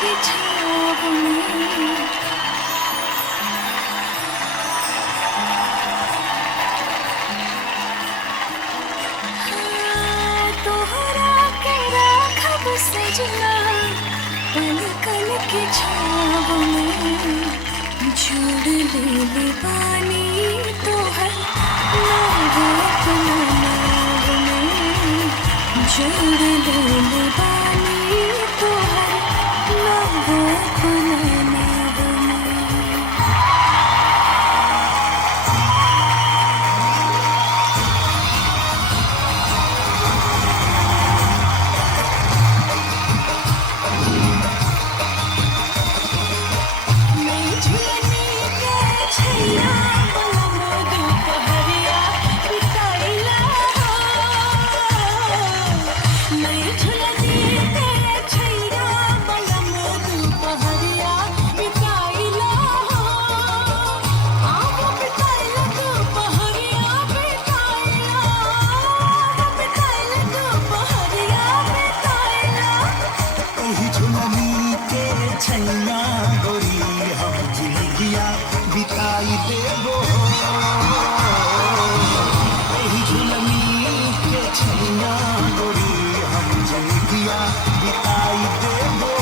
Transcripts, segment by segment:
की छाँव में हाँ, तोहरा के राखब सजना पलकन की छाँव में जोड़ ले पानी तोहर नाव अपना नाव में जोड़ ले पानी तोहर नाव अपना नाव में। मैं झूलने के छैया बलम दोपहरिया बिताइला मैं झूलने के छैया बलम दोपहरिया बिताइला आव बिताइला दोपहरिया बिताइला दोपहरिया बिताइला एही झुलनी के छैया गोरी हम जिंदगिया बिताई देबो एही झुलनी के छैया गोरी हम जिंदगिया बिताई देबो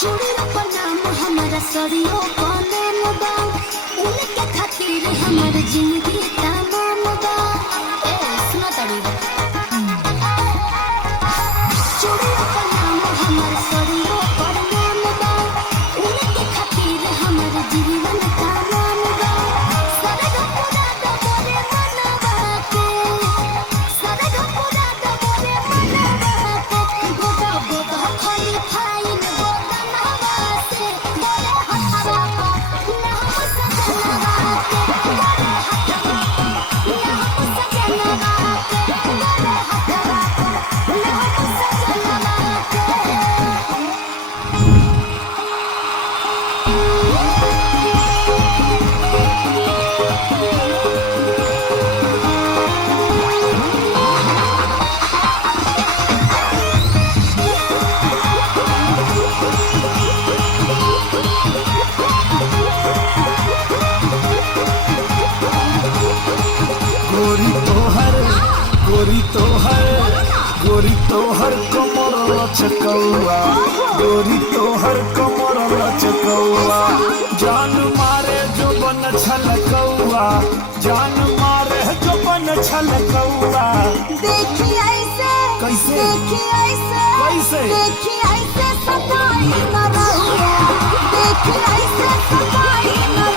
चूड़ियों पर नाम हमारा सरियों कोने मुबा उनके खातिर हमार जिंदगी तमाम बा ए सुनो तड़ी चूड़ियों पर नाम हमारा सरियों कोने मुबा उनके खातिर हमार जीवन तमाम बा सरग पूरा दबोरे मनवा के सरग पूरा दबोरे मनवा के गोदा गोदा खाली फाइन गोदा नवा से बोले हथवा को ना सजनवा के बोले हथवा को ना सजनवा के बोले हथवा को ना सजनवा गोरी तोहर गोरी तोहर गोरी तोहर कमर लचकौआ गोरी तोहर कमर लचकौआ जान मारे जो बन छलकौआ जान मारे जो बन छलकौआ देखी ऐसे कैसे? देखी ऐसे कैसे? देखी ऐसे सताई न रहुआ देखी ऐसे सताई न